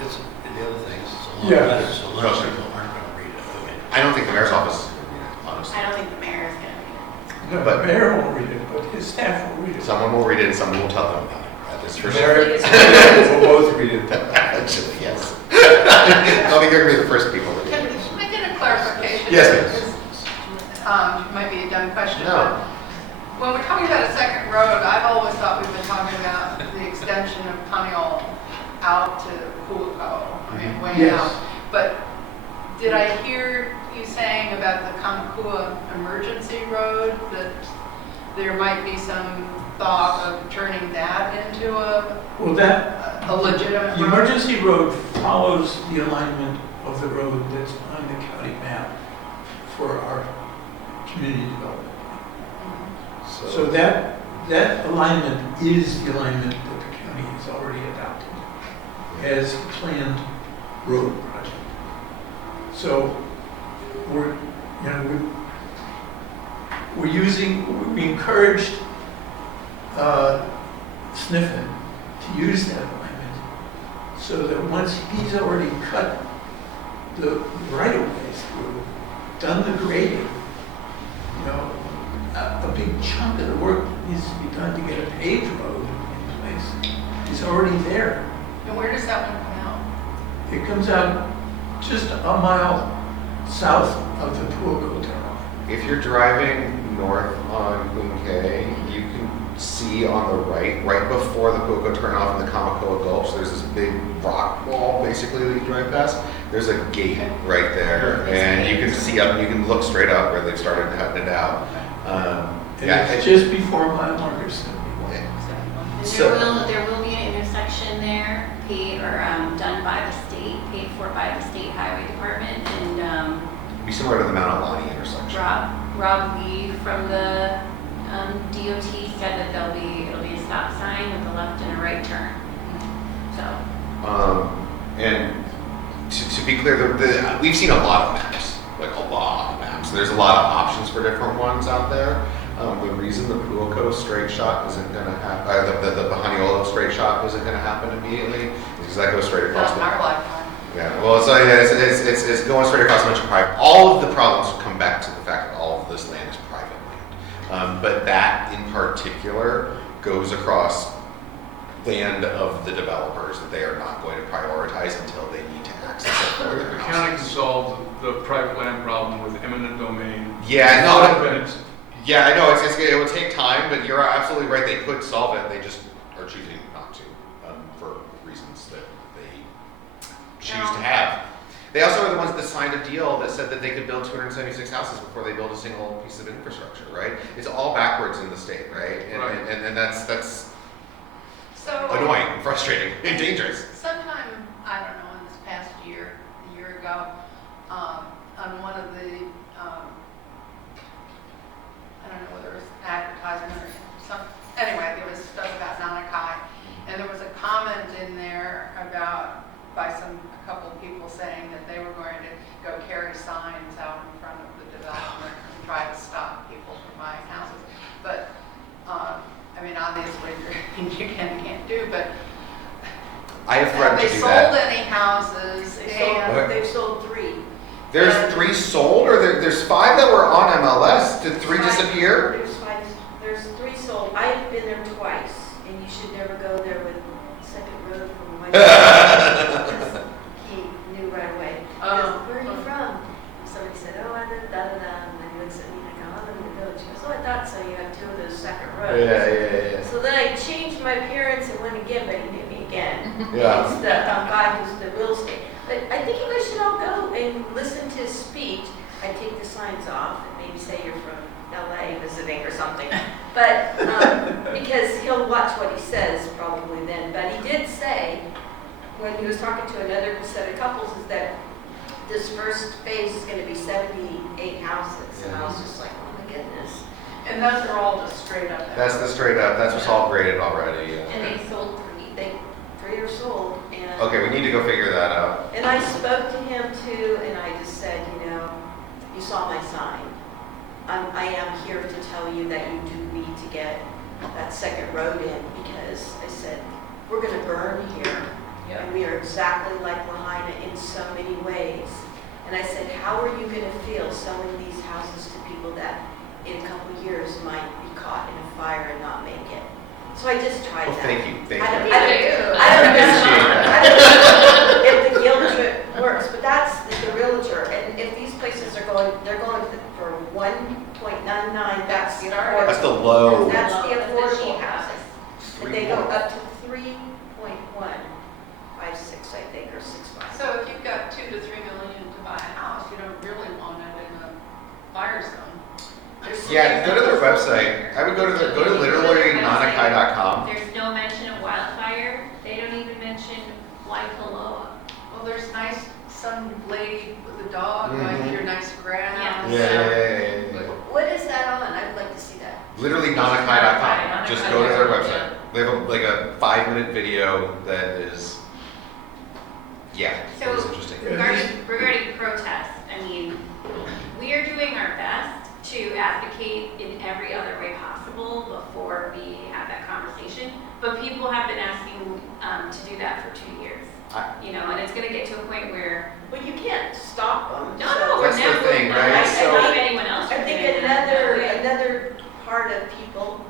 it's the other thing is it's a long Yeah. letter, so a lot of Sure. people aren't going to read it. Okay. I don't think the mayor's office is going to read it, honestly. I don't think the mayor is gonna read it. No, But- the mayor won't read it, but his staff will read it. Someone will read it, and someone will tell them about it. That is for sure. Mayor will both read it. Actually, yes. I think you're going to be the first people to Can read it. I get a clarification? Yes, ma'am. Might be a dumb question. No. but When we're talking about a second road, I've always thought we've been talking about the extension of Kaneohe out to Puako, and way Yes. out. But did I hear you saying about the Kamakua emergency road, that there might be some thought of turning that into Well, that, a legitimate the road? emergency road follows the alignment of the road that's on the county map for our community development. So that alignment is the alignment that the county has already adopted as a planned road project. So we encouraged Sniffen to use that alignment so that once he's already cut the right of ways through, done the grading, a big chunk of the work that needs to be done to get a paved road in place is already there. And where does that one come out? It comes out just a mile south of the Puako turnoff. If you're driving north on Unkei, you can see on the right before the Puako turnoff in the Kamakua Gulch, there's this big rock wall basically that you drive past. There's a gate right there, and you can see up, and you can look straight up where they've started cutting it out. And Yeah, it's just before mile marker 71. And So- there will be an intersection there, done by the state, paid for by the state highway department, and, be similar to the Mount Alani intersection. Rob Lee from the, DOT said that it'll be a stop sign with a left and a right turn. So, And to be clear, we've seen a lot of maps, like a lot of maps. There's a lot of options for different ones out there. The reason the Puako straight shot isn't going to happen, the Haniolo straight shot isn't going to happen immediately, is because that goes straight across Not in the. our lifetime. Yeah, well, it's going straight across a bunch of private. All of the problems come back to the fact that all of this land is private land. But that in particular goes across land of the developers that they are not going to prioritize until they need to access it for The their county can houses. solve the private land problem with eminent domain. Yeah, No, no, yeah, I know, it will take time, but you're absolutely right, they could solve it, they just are choosing not to, for reasons that they choose to have. They also are the ones that signed a deal that said that they could build 276 houses before they build a single piece of infrastructure, right? It's all backwards in the state, right? Right. And that's So. annoying, frustrating, and dangerous. Sometime, I don't know, in this past year, a year ago, on one of the, I don't know whether it was advertisement or some, anyway, there was stuff about Nanakai, and there was a comment in there about, by a couple of people saying that they were going to go carry signs out in front of the development and try to stop people from buying houses. But, I mean, obviously, you can't do, but I have threatened to do they that. sold any houses, and They've sold 3. There's 3 sold, or there's 5 that were on MLS. Did 3 disappear? There's 5, there's 3 sold. I've been there twice, and you should never go there with Second Road from my. Because he knew right away. He goes, where are you from? And somebody said, oh, I live da-da-da, and then he looks at me and I go, I live in the village. He goes, oh, I thought so, you have 2 of those Second Roads. Yeah. So then I changed my appearance and went again, but he knew me again. Yeah. It's the guy who's the real estate. But I think you guys should all go and listen to his speech. I take the signs off and maybe say you're from LA visiting or something. But, because he'll watch what he says probably then. But he did say, when he was talking to another set of couples, is that this first phase is gonna be 78 houses. And I was just like, oh my goodness. And those are all just straight up. That's the straight up, that's what's all graded already. Yeah. And they sold 3. 3 are sold. And Okay, we need to go figure that out. And I spoke to him too, and I just said, you saw my sign. I am here to tell you that you do need to get that second road in, because I said, we're gonna burn here. Yep. And we are exactly like Lahaina in so many ways. And I said, how are you gonna feel selling these houses to people that in a couple of years might be caught in a fire and not make it? So I just tried Well, that. thank you. I don't Appreciate know if the guilt works, but that's the realtor. And if these places are they're going for 1.99, that's the affordable. That's the low. That's the That's the affordable cheap houses. And they go up to 3.156, I think, or 6.5. So if you've got 2 to 3 million to buy a house, you don't really want it in a fire zone. Yeah, go to their website. I would go to literally nanakai.com. There's no mention of Wildfire. They don't even mention Waikōloa. Well, there's some lady with a dog, like your nice ground. Yeah. What is that on? I'd like to see that. Literally nanakai.com. Just go to their website. They have a 5-minute video that is, So it's interesting. regarding protests, I mean, we are doing our best to advocate in every other way possible before we have that conversation. But people have been asking to do that for 2 years. And it's going to get to a point where Well, you can't stop them. no, That's we're the never. thing, right? I So- don't think anyone else. I would think do that. another part of people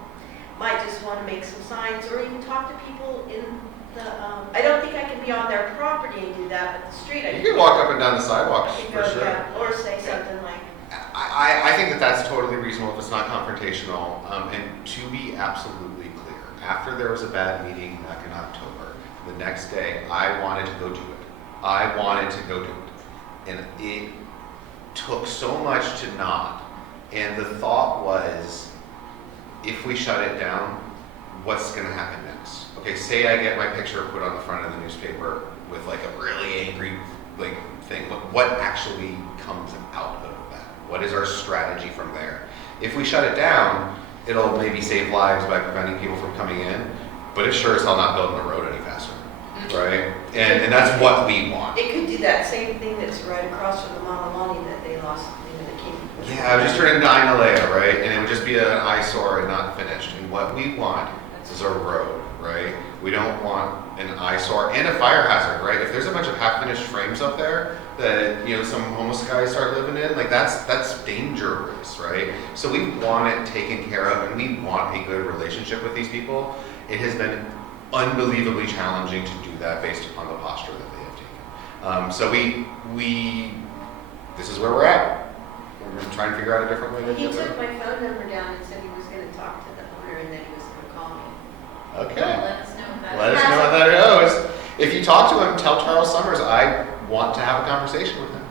might just want to make some signs or even talk to people in the, I don't think I can be on their property and do that, but the street I You can walk up and down the sidewalks can for go, sure. yeah, or say something like, I think that that's totally reasonable if it's not confrontational. And to be absolutely clear, after there was a bad meeting back in October, the next day I wanted to go do it. And it took so much to not. And the thought was, if we shut it down, what's going to happen next? Okay, say I get my picture put on the front of the newspaper with like a really angry thing. What actually comes out of that? What is our strategy from there? If we shut it down, it'll maybe save lives by preventing people from coming in, but it sure as hell not building the road any faster, right? And that's what we want. it could do that same thing that's right across from the Mamalani that they lost, the king. Yeah, I would just turn into Ainalea, right? And it would just be an eyesore and not finished. And what we want is a road, right? We don't want an eyesore and a fire hazard, right? If there's a bunch of half-finished frames up there that some homeless guys start living in, like that's dangerous, right? So we want it taken care of, and we want a good relationship with these people. It has been unbelievably challenging to do that based upon the posture that they have taken. So this is where we're at. We're going to try and figure out a different way to He do took it. my phone number down and said he was going to talk to the owner and then he was going to call me. Okay. Let us know if that. Let us know how that goes. If you talk to him, tell Charles Summers I want to have a conversation with him.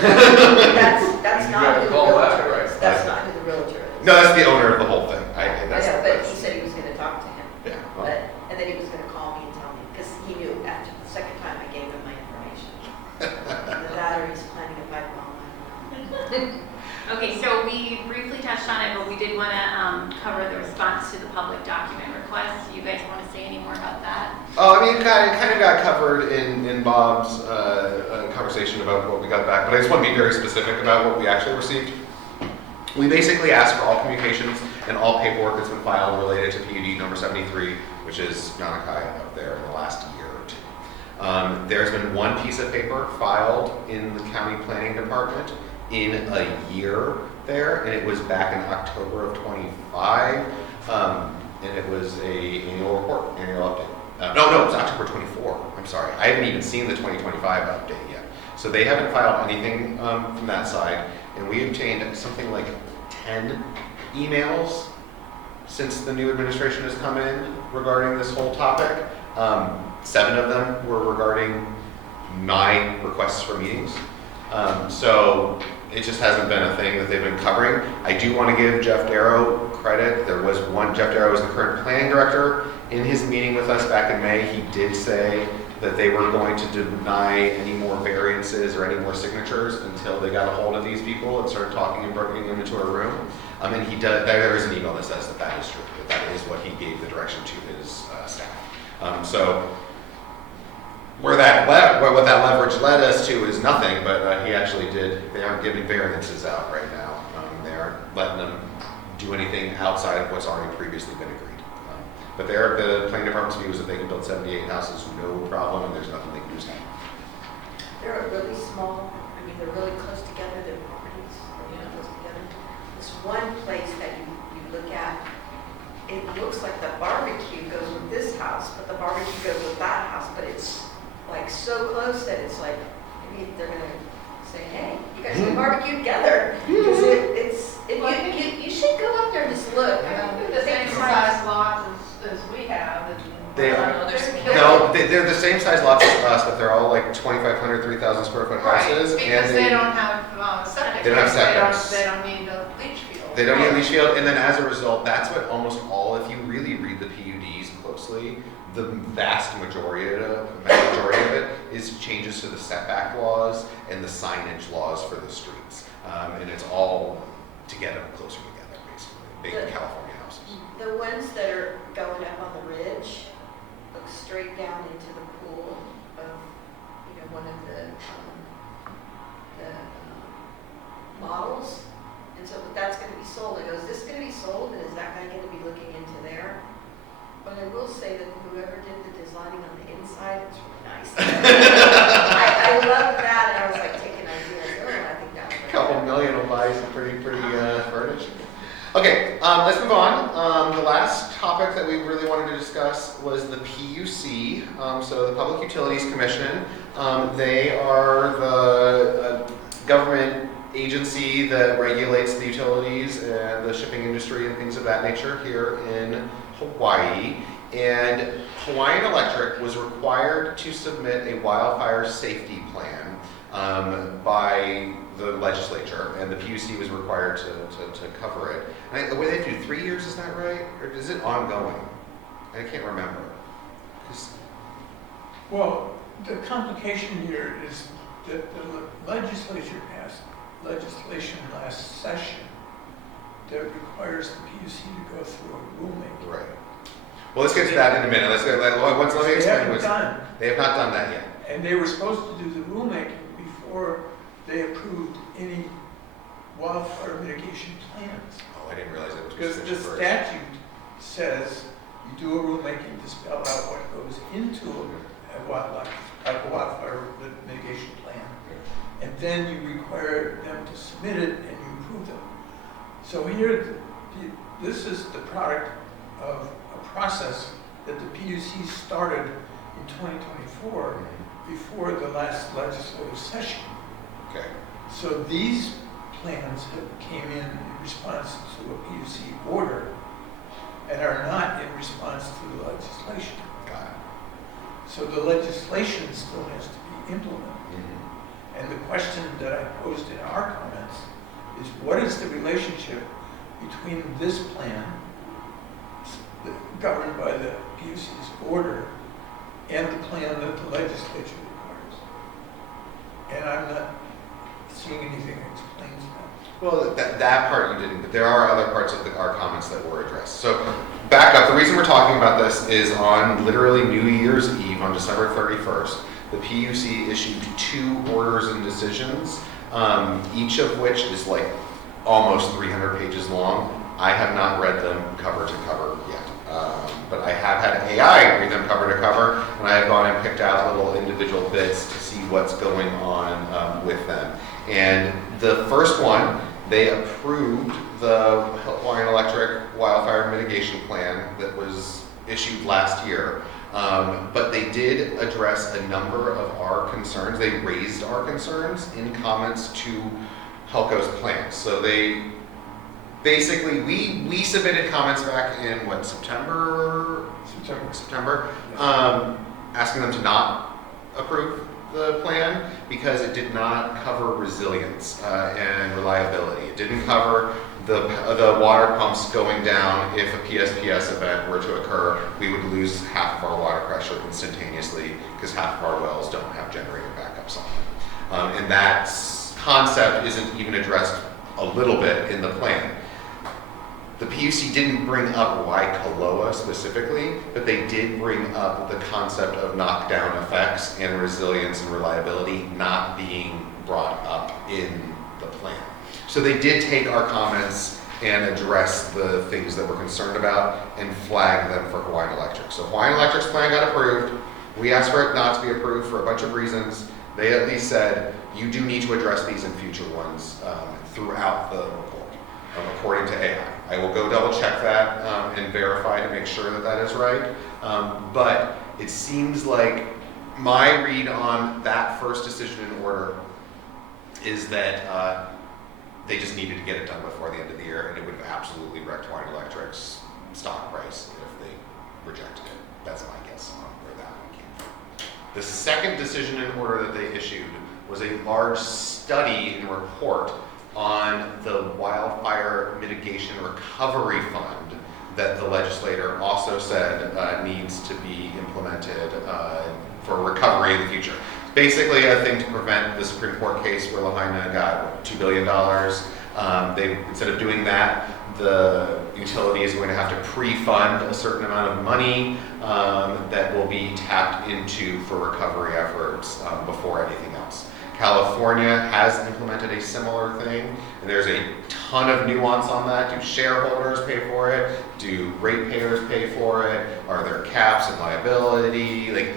That's You not gotta who the call that, realtor right? is. That's not who the realtor is. No, that's the owner of the whole thing. I know, but he said he was going to talk to him. Yeah. Well, And then he was going to call me and tell me, because he knew after the second time I gave him my information. Either that or he's planning a pipe bomb. Okay, so we briefly touched on it, but we did want to cover the response to the public document request. Do you guys want to say any more about that? Oh, I mean, it kind of got covered in Bob's conversation about what we got back, but I just want to be very specific about what we actually received. We basically asked for all communications and all paperwork that's been filed related to PUD number 73, which is Nanakai up there in the last year or two. There's been one piece of paper filed in the county planning department in a year there, and it was back in October of 25, and it was a annual report, annual update. No, it was October 24. I'm sorry, I haven't even seen the 2025 update yet. So they haven't filed anything from that side, and we obtained something like 10 emails since the new administration has come in regarding this whole topic. 7 of them were regarding my requests for meetings. So it just hasn't been a thing that they've been covering. I do want to give Jeff Darrow credit. There was one, Jeff Darrow is the current planning director. In his meeting with us back in May, he did say that they were going to deny any more variances or any more signatures until they got a hold of these people and started talking and bringing them into a room. And he does, there is an email that says that that is true, that is what he gave the direction to his staff. So what that leverage led us to is nothing, but he actually did, they aren't giving variances out right now. They aren't letting them do anything outside of what's already previously been agreed. But the planning department's view is that they can build 78 houses, no problem, and there's nothing they can do to stop them. They're really small, I mean, they're really close together, their properties are really close together. This one place that you look at, it looks like the barbecue goes with this house, but the barbecue goes with that house, but it's like so close that it's like, maybe they're gonna say, hey, you guys can barbecue together. Because you should go up there and just look. The same size lots as we have. They are. They're No, they're the same size lots as us, but they're all like 2,500, 3,000 square foot houses. Right, because and they don't have septic. They don't have septics. They don't need a leach field. They don't need a leach field, and then as a result, that's what almost all, if you really read the PUDs closely, the vast majority of it is changes to the setback laws and the signage laws for the streets. And it's all to get them closer together, basically, big California houses. The ones that are going up on the ridge look straight down into the pool of, one of the models. And so that's going to be sold. It goes, is this going to be sold, and is that guy going to be looking into there? But I will say that whoever did the designing on the inside was really nice. I love that, and I was like taking ideas. Oh, I think that was A couple million will buy some pretty furniture. Okay, let's move on. The last topic that we really wanted to discuss was the PUC, so the Public Utilities Commission. They are the government agency that regulates the utilities and the shipping industry and things of that nature here in Hawaii. And Hawaiian Electric was required to submit a wildfire safety plan by the legislature, and the PUC was required to cover it. And the way they do 3 years, is that right? Or is it ongoing? I can't remember. Well, the complication here is that the legislature passed legislation last session that requires the PUC to go through a rulemaking. Right. Well, let's get to that in a minute. Let me explain. They have not done that yet. And they were supposed to do the rulemaking before they approved any wildfire mitigation plans. Oh, I didn't realize it was Because the statute says you do a rulemaking to spell out what goes into a wildfire mitigation plan. And then you require them to submit it and you approve them. So here, this is the product of a process that the PUC started in 2024 before the last legislative session. Okay. So these plans came in response to a PUC order and are not in response to the legislation. Got it. So the legislation still has to be implemented. And the question that I posed in our comments is, what is the relationship between this plan, governed by the PUC's order, and the plan that the legislature requires? And I'm not seeing anything that explains that. Well, that part you didn't, but there are other parts of our comments that were addressed. So back up, the reason we're talking about this is on literally New Year's Eve, on December 31st, the PUC issued 2 orders and decisions, each of which is like almost 300 pages long. I have not read them cover to cover yet, but I have had AI read them cover to cover, and I have gone and picked out little individual bits to see what's going on with them. And the first one, they approved the Hawaiian Electric wildfire mitigation plan that was issued last year. But they did address a number of our concerns. They raised our concerns in comments to Helco's plans. So they basically, we submitted comments back in what, September, asking them to not approve the plan because it did not cover resilience and reliability. It didn't cover the water pumps going down. If a PSPS event were to occur, we would lose half of our water pressure instantaneously because half of our wells don't have generator backups on them. And that concept isn't even addressed a little bit in the plan. The PUC didn't bring up Waikōloa specifically, but they did bring up the concept of knockdown effects and resilience and reliability not being brought up in the plan. So they did take our comments and address the things that we're concerned about and flag them for Hawaiian Electric. So Hawaiian Electric's plan got approved. We asked for it not to be approved for a bunch of reasons. They at least said, you do need to address these in future ones throughout the report, according to AI. I will go double check that and verify to make sure that that is right. But it seems like my read on that first decision in order is that they just needed to get it done before the end of the year, and it would have absolutely wrecked Hawaiian Electric's stock price if they rejected it. That's my guess on where that one came from. The second decision in order that they issued was a large study and report on the Wildfire Mitigation Recovery Fund that the legislator also said needs to be implemented for recovery in the future. Basically a thing to prevent the Supreme Court case where Lahaina got $2 billion. Instead of doing that, the utility is going to have to pre-fund a certain amount of money that will be tapped into for recovery efforts before anything else. California has implemented a similar thing, and there's a ton of nuance on that. Do shareholders pay for it? Do ratepayers pay for it? Are there caps and liability? Like,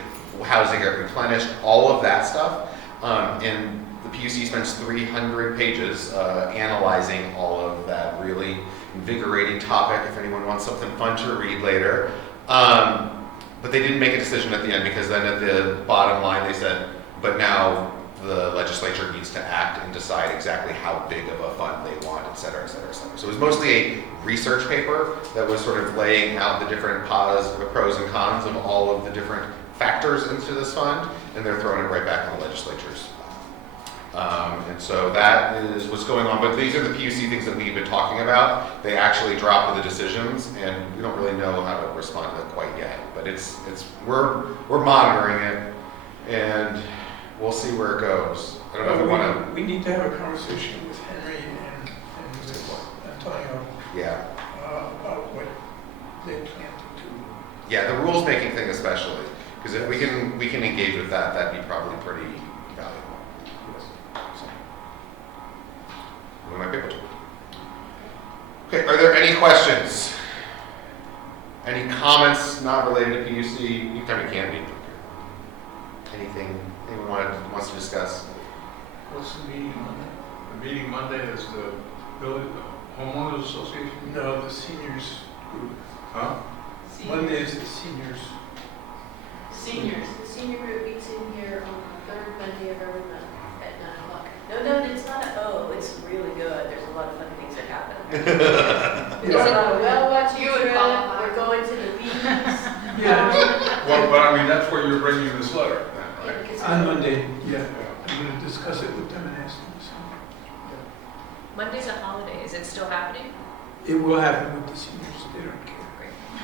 how does it get replenished? All of that stuff. And the PUC spends 300 pages analyzing all of that really invigorating topic if anyone wants something fun to read later. But they didn't make a decision at the end because then at the bottom line they said, but now the legislature needs to act and decide exactly how big of a fund they want, et cetera, et cetera, et cetera. So it was mostly a research paper that was sort of laying out the different pros and cons of all of the different factors into this fund, and they're throwing it right back in the legislature's. And so that is what's going on, but these are the PUC things that we've been talking about. They actually dropped the decisions, and we don't really know how to respond to it quite yet, but we're monitoring it, and we'll see where it goes. I don't know if we want to. We need to have a conversation with Henry and with Antonio. Yeah. About what they plan to do. Yeah, the rules making thing especially, because if we can engage with that, that'd be probably pretty valuable. So, we might be able to. Okay, are there any questions? Any comments not related to PUC? Anytime you can be. Anything anyone wants to discuss? What's the meeting Monday? The meeting Monday is the homeowners association? No, the seniors group. Huh? Monday is the seniors. Seniors, the senior group meets in here on the third Monday of every month at 9 o'clock. No, it's not it's really good. There's a lot of fun things that happen. We're on a whale watching You would trip, qualify. we're going to the beach. Yeah. Well, but I mean, that's where you're bringing this letter, then, right? On Monday, yeah. I'm going to discuss it with them and ask them. So. Monday's a holiday, is it still happening? It will happen with the seniors. They don't care.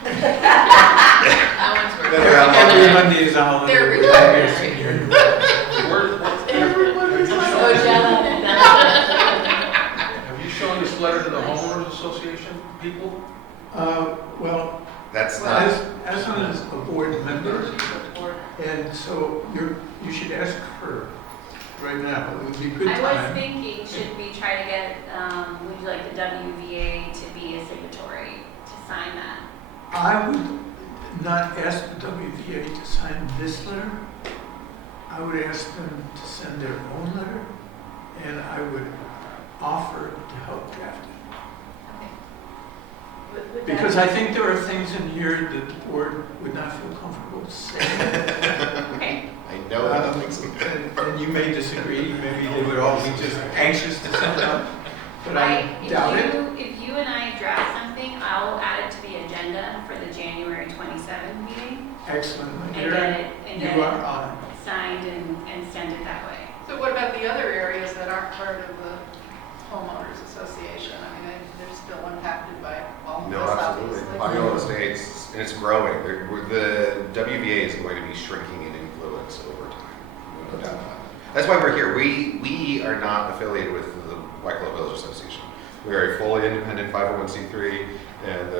That one's for. They're out on Every the- Monday is a holiday. They're with retired. every senior. Have you shown this letter to the homeowners association people? Well, That's not, as one is a board member, and so you should ask her right now. It would be a good I time. was thinking, should we try to get, would you like the WVA to be a signatory to sign that? I would not ask the WVA to sign this letter. I would ask them to send their own letter, and I would offer to help draft it. Because I think there are things in here that the board would not feel comfortable saying. Okay. I know that makes sense. And you may disagree, maybe they would all be just anxious to send up, but I doubt it. If you and I draft something, I'll add it to the agenda for the January 27th meeting Excellent, my and dear. get it, and You get are it on. signed and send it that way. So what about the other areas that aren't part of the homeowners association? I mean, they're still impacted by all of No, this, absolutely. obviously. Waikōloa Estates, and it's growing. The WVA is going to be shrinking in influence over time. No doubt about it. That's why we're here. We are not affiliated with the Waikōloa Village Association. We are a fully independent 501c3, and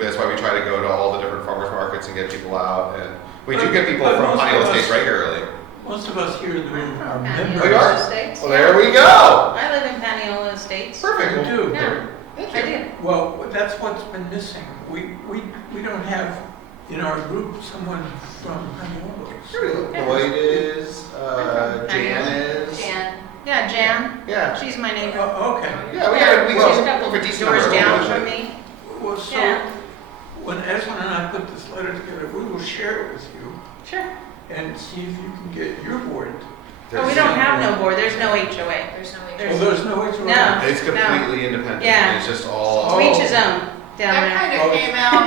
that's why we try to go to all the different farmers markets and get people out. And we do get people But from most Waikōloa of us- Estates regularly. Most of us here in the room are Panhandle members. Oh, you are? Estates. Well, there we go. I live in Panhandle Estates. Perfect. You do. Yeah, I do. Well, that's what's been missing. We don't have in our group someone from Panhandle. Here we go. Lloyd is, Jan is. Jan. Yeah, Jan. Yeah. She's my neighbor. Oh, okay. Yeah, we have She's a a couple decent doors number of down people, from actually. me. Well, so Yeah. when Esmond and I put this letter together, we will share it with you Sure. and see if you can get your board. Oh, we don't have no board. There's no HOA. There's no way. Well, there's no way to. No. It's completely independent. Yeah. It's just all. To each his own down That there. kind Oh. of came out,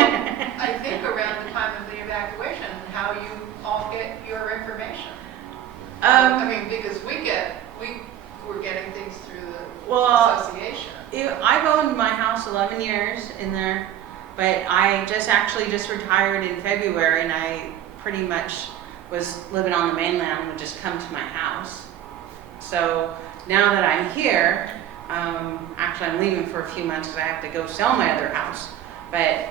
I think, around the time of the evacuation, how you all get your information. I mean, because we were getting things through the Well, association. I've owned my house 11 years in there, but I just retired in February, and I pretty much was living on the mainland, would just come to my house. So now that I'm here, actually I'm leaving for a few months because I have to go sell my other house. But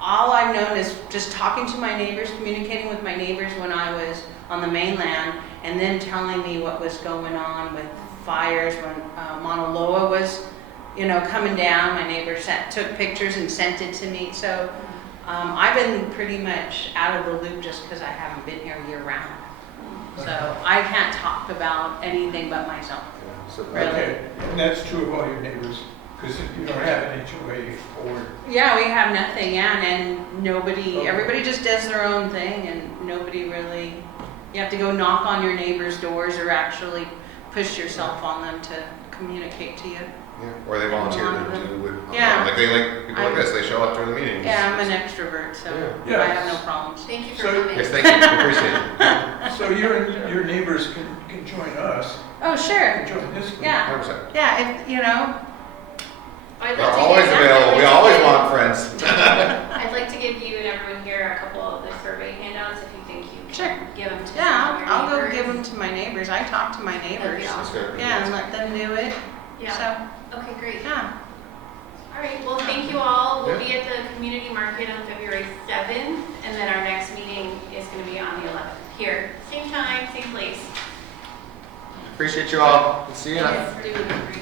all I've known is just talking to my neighbors, communicating with my neighbors when I was on the mainland, and then telling me what was going on with fires when Mauna Loa was, coming down. My neighbors took pictures and sent it to me. So I've been pretty much out of the loop just because I haven't been here year round. So I can't talk about anything but myself. So, Really? Okay, and that's true of all your neighbors, because if you don't have an HOA board. Yeah, we have nothing, yeah, and everybody just does their own thing, and nobody really, you have to go knock on your neighbors' doors or actually push yourself on them to communicate to you. Yeah, or they volunteer to do with. Yeah. Like people like this, they show up during the meetings. Yeah, I'm an extrovert, so Yeah. I have no problems. Thank you for So- coming. Yes, thank you. We appreciate it. So your neighbors can join us, Oh, sure, can join this group. yeah, 100%. yeah, I'd We're like to always give- available. We always want friends. I'd like to give you and everyone here a couple of the survey handouts if you think you Sure. can give them to some yeah, of your I'll go neighbors. give them to my neighbors. I talk to my That'd neighbors. be awesome. Yeah, and let them do it. Yeah, So, okay, great. yeah. All right, well, thank you all. We'll be at the community market on February 7th, and then our next meeting is going to be on the 11th. Here, same time, same place. Appreciate you all. See you. Yes, do it.